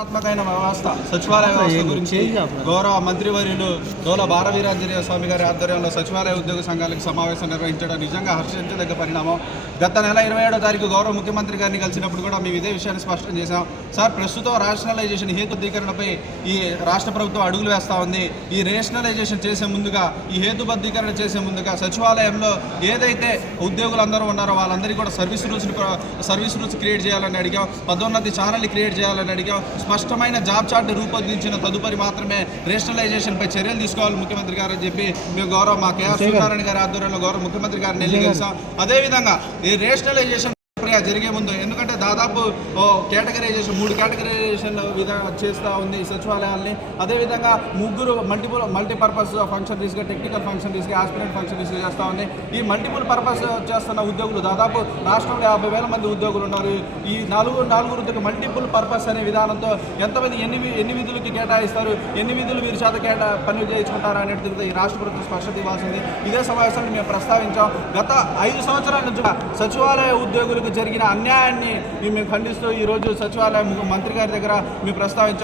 ఆత్మకైన వ్యవస్థ సచివాలయ వ్యవస్థ గురించి గౌరవ మంత్రివర్యులు దోల బాలవీరాంజనేయ స్వామి గారి ఆధ్వర్యంలో సచివాలయ ఉద్యోగ సంఘాలకు సమావేశం నిర్వహించడం నిజంగా హర్షించదగ్గ పరిణామం. గత నెల 27వ తారీఖు గౌరవ ముఖ్యమంత్రి గారిని కలిసినప్పుడు కూడా మేము ఇదే విషయాన్ని స్పష్టం చేశాం. సార్, ప్రస్తుతం రేషనలైజేషన్ హేతుబద్ధీకరణపై ఈ రాష్ట్ర ప్రభుత్వం అడుగులు వేస్తూ ఉంది. ఈ రేషనలైజేషన్ చేసే ముందుగా, ఈ హేతుబద్ధీకరణ చేసే ముందుగా సచివాలయంలో ఏదైతే ఉద్యోగులందరూ ఉన్నారో వాళ్ళందరికీ కూడా సర్వీస్ రూల్స్ క్రియేట్ చేయాలని అడిగాం. పదోన్నతి ఛానల్ని క్రియేట్ చేయాలని అడిగాం. స్పష్టమైన జాబ్ చార్ట్ రూపొందించిన తదుపరి మాత్రమే రేషనలైజేషన్పై చర్యలు తీసుకోవాలి ముఖ్యమంత్రి గారు అని చెప్పి మేము గౌరవ మా కేఆర్ సూర్యనారాయణ గారి ఆధ్వర్యంలో గౌరవ ముఖ్యమంత్రి గారిని వెళ్ళి కలిసాం. అదేవిధంగా ఈ రేషనలైజేషన్ జరిగే ముందు, ఎందుకంటే దాదాపు కేటగరైజేషన్ 3 కేటగరైజేషన్ చేస్తూ ఉంది ఈ సచివాలయాల్ని. అదేవిధంగా ముగ్గురు మల్టీపర్పస్ ఫంక్షనరీస్గా, టెక్నికల్ ఫంక్షనరీస్గా, ఆస్పిరెంట్ ఫంక్షనరీస్గా చేస్తూ ఉంది. ఈ మల్టిపుల్ పర్పస్ చేస్తున్న ఉద్యోగులు దాదాపు రాష్ట్రంలో 50,000 మంది ఉద్యోగులు ఉన్నారు. ఈ నలుగురికి మల్టిపుల్ పర్పస్ అనే విధానంతో ఎంతమంది ఎన్ని విధులకి కేటాయిస్తారు, ఎన్ని విధులు వీరి చేత పనులు చేయించుకుంటారు అనేది ఈ రాష్ట్ర ప్రభుత్వం స్పష్టత ఇవ్వాల్సింది. ఇదే సమావేశాన్ని మేము ప్రస్తావించాం. గత 5 సంవత్సరాల నుంచి సచివాలయ ఉద్యోగులకు జరిగిన అన్యాయాన్ని మేము ఖండిస్తూ ఈరోజు సచివాలయ మంత్రి గారి దగ్గర మేము ప్రస్తావించాం.